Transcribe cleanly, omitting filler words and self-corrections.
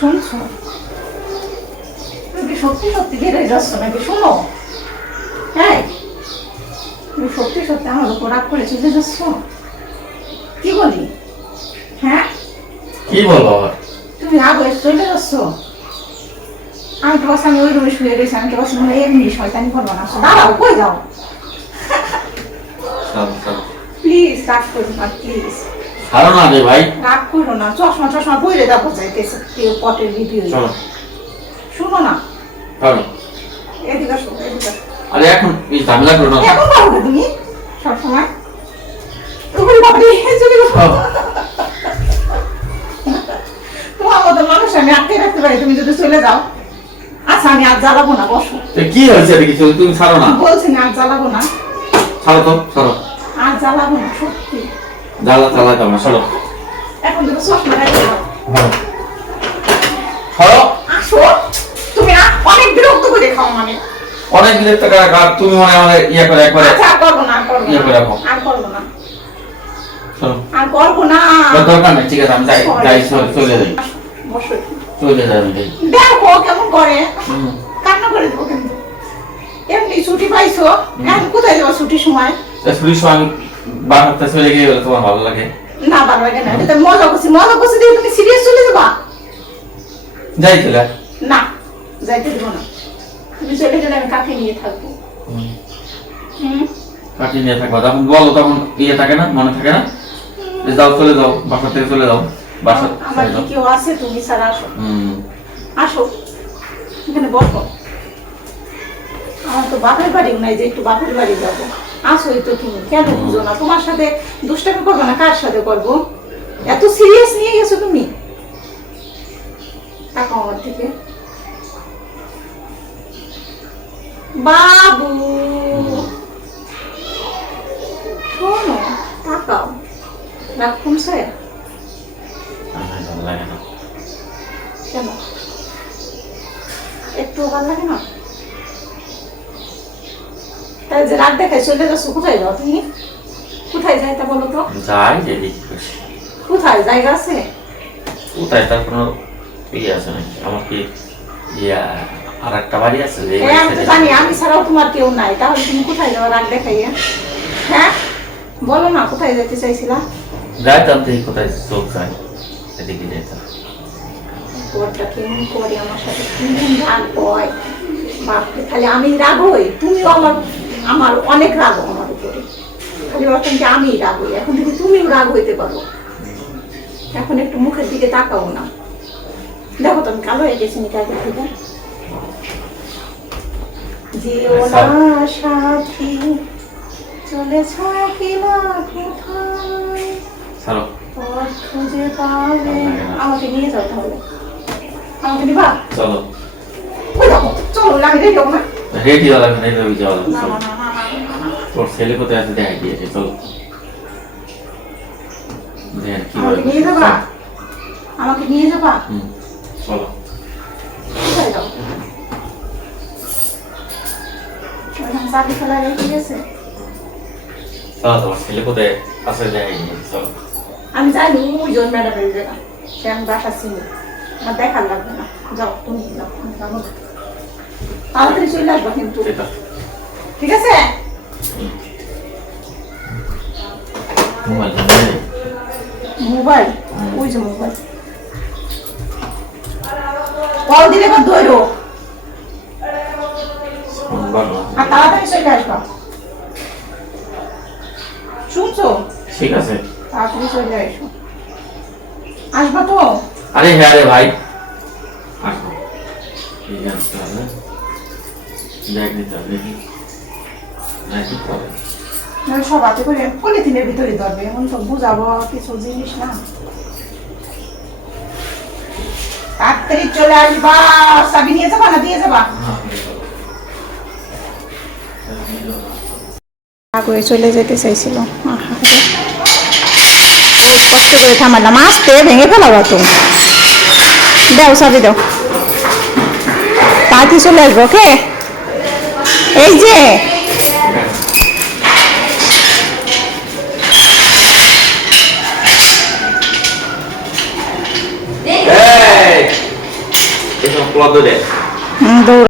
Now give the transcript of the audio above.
শুনছো? তুমি সত্যি সত্যি বেড়ে যাচ্ছ নাকি? শোনো, হ্যাঁ, তুমি সত্যি সত্যি আমার উপর রাগ করে চলে যাচ্ছ? কি বলি? হ্যাঁ, কি বলবো আবার? তুমি রাগ হয়ে চলে যাচ্ছ। আমি তো বাস, আমি ওই রুমে শুয়ে রয়েছি, আমি তো বাস মনে হয় এমনি শয়তানি করবো না। দাঁড়াও, কই যাও? প্লিজ রাগ করো না, প্লিজ ছাড়ো না রে ভাই। রাগ করো না। চশমা চশমা পরে দেখো যাইতেছে পটের ভিডিও। চলো শুনো না, চলো। এদিকে আসো, এদিকে আসো। আরে এখন এই ঝামেলা করো না। এখন পারো না তুমি সবসময়? তুমি বাবারে চলে গেছো। তোমার মতো মানুষ আমি আটকে রাখতে পারি, তুমি যদি চলে যাও। আচ্ছা, আমি আর জ্বালাবো না, বসো। কি হয়েছে দেখি, তুমি ছাড়ো না। বলছি না আর জ্বালাবো না। ছাড়ো তো, ছাড়ো। আর জ্বালাবো না, সত্যি। জ্বালাতে না, ছাড়ো। এখন তুমি চশমা রাখতে পারো। ছাড়ো। আসো, তুমি না অনেক বিরক্ত করে খাও মানে। অনেক বিরক্ত করা কাজ, তুমি মনে হয় ইয়ে করে একবারে। আচ্ছা, আর করবো না, আর করবো ইয়ে করে না, রাখো। আর করবো না, চলো। আর করবো না। দরকার নেই, ঠিক আছে, আমি যাই চলে যাই। বসো। চলে যাই আমি। দেখো কেমন করে, কান্না করে দেবো কিন্তু। এমনি ছুটি পাইছো, এখন কোথায় যাবো ছুটির সময়? ছুটির সময় আমি বাসাতে চলে গিয়ে গেলে তোমার ভালো লাগে? না, ভালো লাগে না। এটা মজা করছি দিয়ে তুমি সিরিয়াস চলে যাবা? যাই চলে। না, যাইতে দেবো না। তুমি চলে গেলে আমি কাকে নিয়ে থাকবো? কাটি নিয়ে থাকবা, তখন বলো, তখন ইয়ে থাকে না, মনে থাকে না যে যাও, চলে যাও, বাসা থেকে চলে যাও। বাসা আমার কি কেউ আছে? তুমি ছাড়া আসো। আসো, এখানে বসো। আমার তো বাপের বাড়িও নাই যে একটু বাপের বাড়ি যাবো। আসোই তো তুমি, কেন বুঝো না? তোমার সাথে দুষ্টামি করবো না, কার সাথে করবো? এত সিরিয়াস নিয়ে গেছো তুমি। তাকাও আমার দিকে। বাবু শোনো, তাকাও। রাগ কমছে? ভালো লাগে না। কেন? একটু ভালো লাগে না? তাই যে রাগ দেখায় চলে যাচ্ছ, কোথায় যাও তুমি? কোথায় যাই তা বলো তো? যাই যে দেখি খুশি। কোথায় জায়গা আছে? কোথায়, তার কোনো ইয়ে আছে নাকি? আমার কি ইয়া আর একটা বাড়ি আছে যে আমি তো জানি আমি ছাড়াও তোমার কেউ নাই, তাহলে তুমি কোথায় যাও রাগ দেখাইয়া? হ্যাঁ, বলো না, কোথায় যেতে চাইছিলা? যাইতাম দেখি কোথায় চোখ যায়, এদিকে যাইতাম। তোরটা কেমন করে আমার সাথে কেমন রাগ হয় বাপরে! খালি আমি রাগ হই, তুমিও আমার আমার অনেক রাগ আমার উপরে। খালি ভাবতাম যে আমি রাগ হই, এখন থেকে তুমিও রাগ হইতে পারো। এখন একটু মুখের দিকে তাকাও না। দেখো তো আমি কালো হয়ে গেছি নাকি আগের থেকে? যেও না সাথী, চলেছ কিনা কোথায়, ছাড়ো। পথ খুঁজে পাবে। আমাকে নিয়ে যাও তাহলে। আমাকে নিবা? চলো। ওই দেখো, চলো, আমি রেডি হবো না। রেডি হওয়া লাগবে না, এইভাবে যাওয়া লাগবে। না, চলো। না, না, না, না, না, না। তোর ছেলে কোথায় আছে দেখাই দিয়েছে, চলো। দেখেন কি আমাকে নিয়ে যাবা? আমাকে নিয়ে যাবা? চলো। কোথায় যাও? ওখানে চাকরি ফেলা রেখে গেছে। চলো, তোমার ছেলে কোথায় আছে দেখাই দিয়েছে, চলো। আমি জানি ওই জন ম্যাডামের জায়গা, সে আমি বাসা চিনি, আমার দেখার লাগবে না। যাও, তুমি যাও, আমি যাবো না। তাড়াতাড়ি চলে আসবো কিন্তু, সেটা ঠিক আছে? মোবাইল মোবাইল, ওই যে মোবাইল কল দিলে বা দৌড়ো, আর তাড়াতাড়ি চলে আসবা। শুনছো? ঠিক আছে। তাড়াতাড়ি চলে আসো। আসবা তো? আরে হ্যাঁ রে ভাই, আসবো। ঠিক আছে, তাহলে ব্যাগ নিতে হবে, ব্যাগ নিতে হবে। সব হাতে করে পলিথিনের ভিতরে ধরবে, এমন তো বুঝাবো কিছু জিনিস না। তাড়াতাড়ি চলে আসবা। চাবি নিয়ে যাবা না দিয়ে যাবা? আগে চলে যেতে চাইছিল, কষ্ট করে থামালাম, আসতে ভেঙে ফেলাবা তো। দাও চাবি দাও, তাড়াতাড়ি চলে আসবো। ওকে, এই যে পোলা দৌড়ে দৌড়